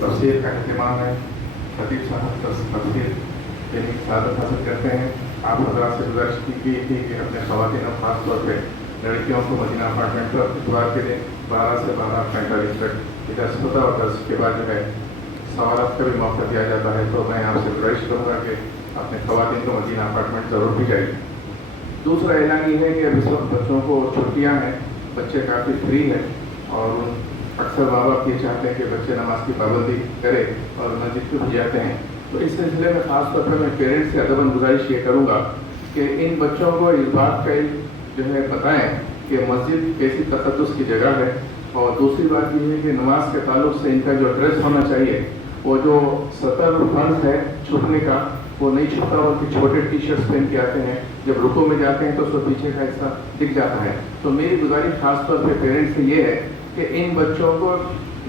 तफसीर का अहतमाम है। खतीब साहब तफसीर यानी सादत हासिल करते हैं। आप हज़रात से गुजारिश की थी कि अपने ख़वातीन और ख़ास तौर पर लड़कियों को मदीना अपार्टमेंट पर इतवार के दिन 12 से 12:45 तक दर्स होता और दर्स के बाद जो है सवालात का भी मौका दिया जाता है। तो मैं आपसे गुजारिश करूँगा कि अपने ख़वातीन को मदीना अपार्टमेंट ज़रूर भेजाइए। दूसरा ऐलान ये है कि अब इस वक्त बच्चों को छुट्टियाँ हैं, बच्चे काफ़ी फ्री हैं और अक्सर माँ बाप ये चाहते हैं कि बच्चे नमाज की पाबंदी करें और मस्जिद को भी जाते हैं। तो इस सिलसिले में ख़ास तौर पर मैं पेरेंट्स से अदबन गुजारिश ये करूँगा कि इन बच्चों को इस बात का जो है बताएं कि मस्जिद कैसी तक़द्दुस की जगह है। और दूसरी बात ये है कि नमाज के ताल्लुक से इनका जो ड्रेस होना चाहिए वो जो सतर फर्ज है छुपने का वो नहीं छुपता, बल्कि छोटे टी शर्ट्स पहन के आते हैं। जब रुको में जाते हैं तो उसको पीछे का हिस्सा दिख जाता है। तो मेरी गुजारिश खास तौर पे पेरेंट्स से ये है कि इन बच्चों को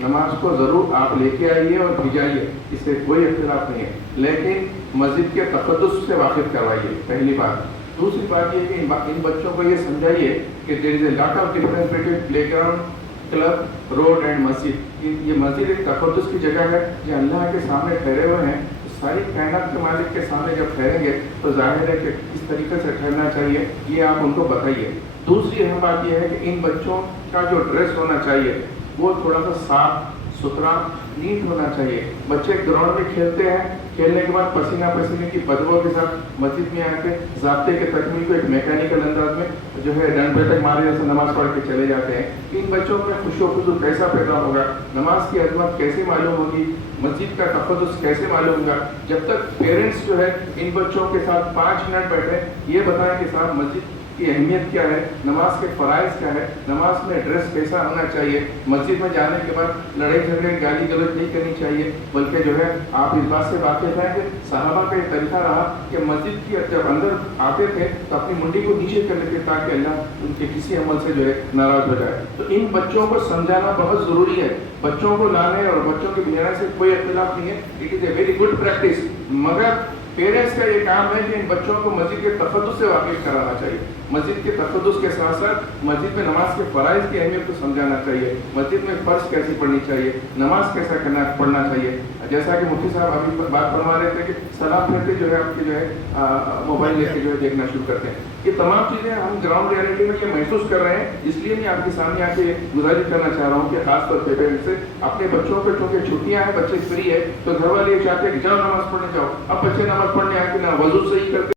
नमाज को ज़रूर आप लेके आइए और भिजाइए, इससे कोई इख्तिलाफ नहीं है, लेकिन मस्जिद के तक़द्दुस से वाकिफ़ करवाइए, पहली बात। दूसरी बात ये कि इन बच्चों को ये समझाइए कि there is a lot of difference between playground, club, road and मस्जिद। ये मस्जिद एक तक़द्दुस की जगह है जो अल्लाह के सामने ठहरे हुए हैं। सारी कायनात के मालिक के सामने जब ठहरेंगे तो जाहिर है कि किस तरीके से ठहरना चाहिए ये आप उनको बताइए। दूसरी अहम बात यह है कि इन बच्चों का जो ड्रेस होना चाहिए वो थोड़ा सा साफ सुथरा नीट होना चाहिए। बच्चे ग्राउंड में खेलते हैं, खेलने के बाद पसीना पसीने की बदबू के साथ मस्जिद में आके ज़ाब्ते के तकमील को एक मैकेनिकल अंदाज में जो है डंड बैठक मारे जैसे नमाज पढ़ के चले जाते हैं। इन बच्चों में खुशो कैसा पैदा होगा, नमाज की अजमत कैसे मालूम होगी, मस्जिद का तक़द्दुस कैसे मालूम होगा। जब तक पेरेंट्स जो है इन बच्चों के साथ 5 मिनट बैठे ये बताएं कि साहब मस्जिद की अहमियत क्या है, नमाज के फ़राइज़ क्या है, नमाज में ड्रेस कैसा होना चाहिए, मस्जिद में जाने के बाद लड़ाई झगड़े गाली गलौज नहीं करनी चाहिए, बल्कि जो है आप इस बात से वाकिफ़ हैं कि सहाबा का ये तरीका रहा कि मस्जिद की जब अंदर आते थे तो अपनी मुंडी को नीचे कर लेते ताकि अल्लाह उनके किसी अमल से जो है नाराज़ हो जाए। तो इन बच्चों को समझाना बहुत ज़रूरी है। बच्चों को लाने और बच्चों के भिजाने से कोई इख्तिलाफ नहीं है, it is a very good practice. मगर पेरेंट्स का ये काम है कि इन बच्चों को मस्जिद के तक़द्दुस से वाकिफ़ कराना चाहिए। मस्जिद के तक़द्दुस के साथ साथ मस्जिद में नमाज के फ़राइज़ की अहमियत को समझाना चाहिए, मस्जिद में फ़र्श कैसी पढ़नी चाहिए, नमाज कैसा पढ़ना चाहिए। जैसा कि मुफ्ती साहब अभी बात फरमा रहे थे कि सलाम फेरते जो है आपके जो है मोबाइल लेके जो है देखना शुरू करते हैं। ये तमाम चीज़ें हम ग्राउंड रियलिटी में ये महसूस कर रहे हैं, इसलिए मैं आपके सामने आके गुजारिश करना चाह रहा हूँ कि खास तौर पर पेरेंट्स से अपने बच्चों को, चूँकि छुट्टियाँ हैं, बच्चे फ्री है, तो घर वाले ये चाहते हैं कि जाओ नमाज़ पढ़ने जाओ। अब बच्चे नमाज़ पढ़ने आके ना वज़ू सही करते